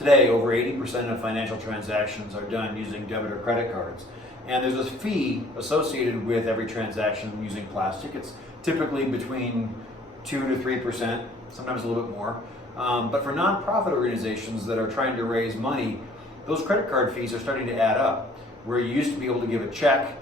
today over 80% of financial transactions are done using debit or credit cards. And there's a fee associated with every transaction using plastic. It's typically between 2 to 3%, sometimes a little bit more. But for nonprofit organizations that are trying to raise money, those credit card fees are starting to add up. Where you used to be able to give a check,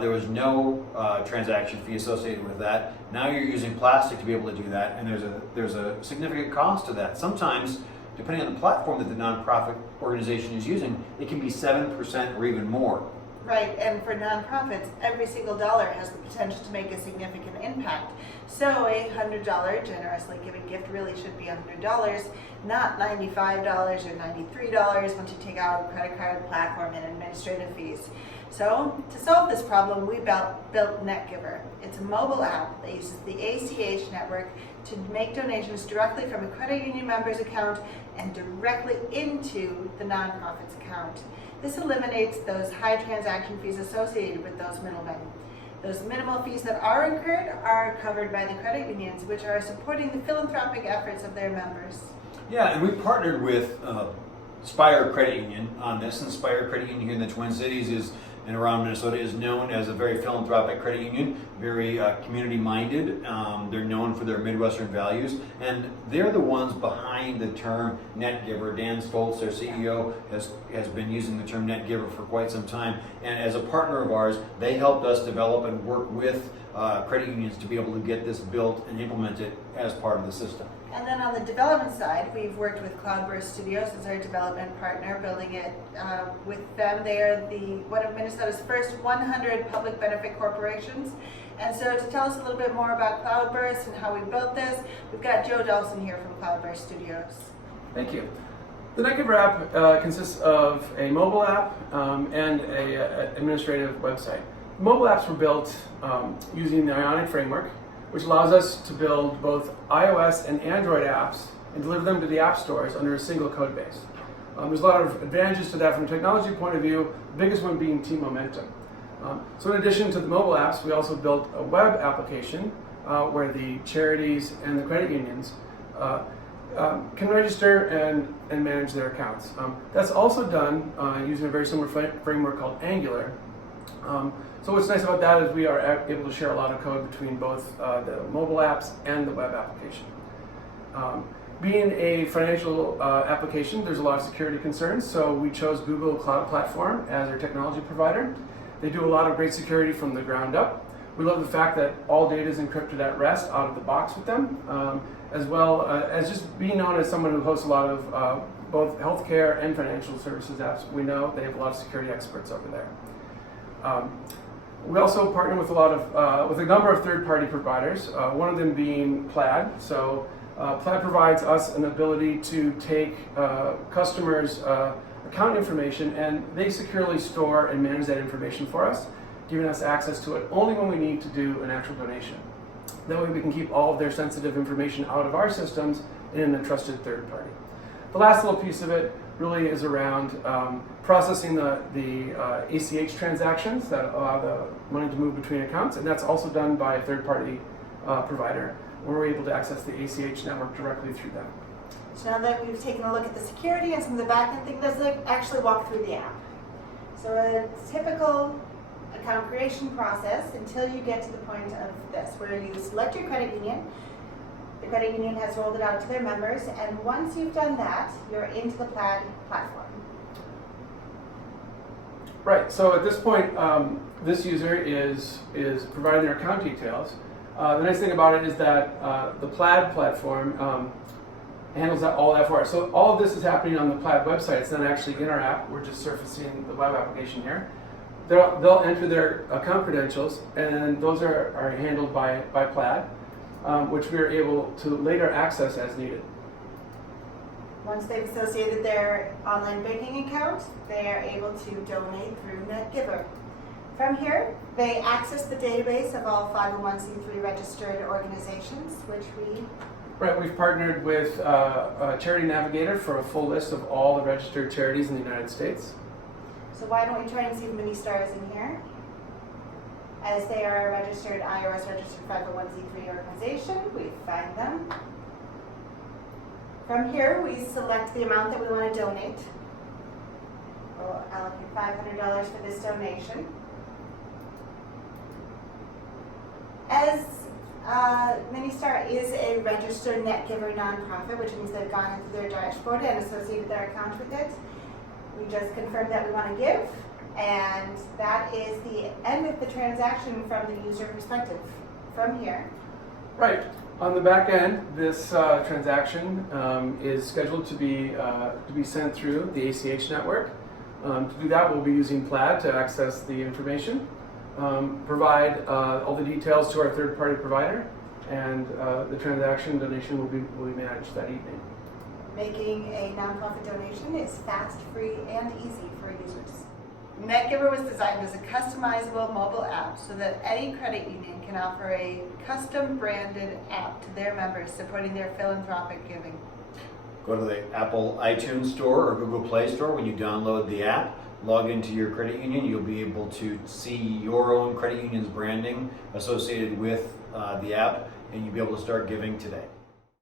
there was no transaction fee associated with that. Now you're using plastic to be able to do that, and there's a significant cost to that. Sometimes, depending on the platform that the nonprofit organization is using, it can be 7% or even more. Right, and for nonprofits, every single dollar has the potential to make a significant impact. So a $100 generously given gift really should be $100, not $95 or $93 once you take out credit card, platform, and administrative fees. So to solve this problem, we built NetGiver. It's a mobile app that uses the ACH network to make donations directly from a credit union member's account and directly into the nonprofit's account. This eliminates those high transaction fees associated with those middlemen. Those minimal fees that are incurred are covered by the credit unions, which are supporting the philanthropic efforts of their members. Yeah, and we partnered with Spire Credit Union on this, and Spire Credit Union here in the Twin Cities and around Minnesota is known as a very philanthropic credit union, very community-minded. They're known for their Midwestern values, and they're the ones behind the term NetGiver. Dan Stoltz, their CEO, has been using the term NetGiver for quite some time, and as a partner of ours, they helped us develop and work with credit unions to be able to get this built and implemented as part of the system. And then on the development side, we've worked with Cloudburst Studios as our development partner, building it with them. They are one of Minnesota's first 100 public benefit corporations. And so to tell us a little bit more about Cloudburst and how we built this, we've got Joe Dawson here from Cloudburst Studios. Thank you. The NetGiver app consists of a mobile app and an administrative website. Mobile apps were built using the Ionic framework, which allows us to build both iOS and Android apps and deliver them to the app stores under a single code base. There's a lot of advantages to that from a technology point of view, the biggest one being team momentum. So in addition to the mobile apps, we also built a web application where the charities and the credit unions can register and manage their accounts. That's also done using a very similar framework called Angular. So what's nice about that is we are able to share a lot of code between both the mobile apps and the web application. Being a financial application, there's a lot of security concerns, so we chose Google Cloud Platform as our technology provider. They do a lot of great security from the ground up. We love the fact that all data is encrypted at rest out of the box with them, as well as just being known as someone who hosts a lot of both healthcare and financial services apps. We know they have a lot of security experts over there. We also partner with with a number of third-party providers. One of them being Plaid. So Plaid provides us an ability to take customers' account information, and they securely store and manage that information for us, giving us access to it only when we need to do an actual donation. That way we can keep all of their sensitive information out of our systems in a trusted third party. The last little piece of it really is around processing the ACH transactions that allow the money to move between accounts, and that's also done by a third-party provider, where we're able to access the ACH network directly through them. So now that we've taken a look at the security and some of the back-end things, let's actually walk through the app. So a typical account creation process until you get to the point of this, where you select your credit union. The credit union has rolled it out to their members, and once you've done that, you're into the Plaid platform. Right, so at this point, this user is providing their account details. The nice thing about it is that the Plaid platform handles all that for us. So all of this is happening on the Plaid website. It's not actually in our app. We're just surfacing the web application here. They'll enter their account credentials, and those are handled by Plaid, which we're able to later access as needed. Once they've associated their online banking account, they are able to donate through NetGiver. From here, they access the database of all 501c3 registered organizations, which we... Right, we've partnered with Charity Navigator for a full list of all the registered charities in the United States. So why don't we try and see the mini stars in here? As they are a registered, IRS registered 501c3 organization, we find them. From here, we select the amount that we want to donate. We'll allocate $500 for this donation. As Ministar is a registered NetGiver nonprofit, which means they've gone into their dashboard and associated their account with it. We just confirmed that we want to give, and that is the end of the transaction from the user perspective. From here, Right. On the back end, this transaction is scheduled to be sent through the ACH network. To do that, we'll be using Plaid to access the information, provide all the details to our third-party provider, and the transaction donation will be managed that evening. making a nonprofit donation is fast, free, and easy for users. NetGiver was designed as a customizable mobile app so that any credit union can offer a custom branded app to their members supporting their philanthropic giving. Go to the Apple iTunes Store or Google Play Store. When you download the app, log into your credit union, you'll be able to see your own credit union's branding associated with the app, and you'll be able to start giving today.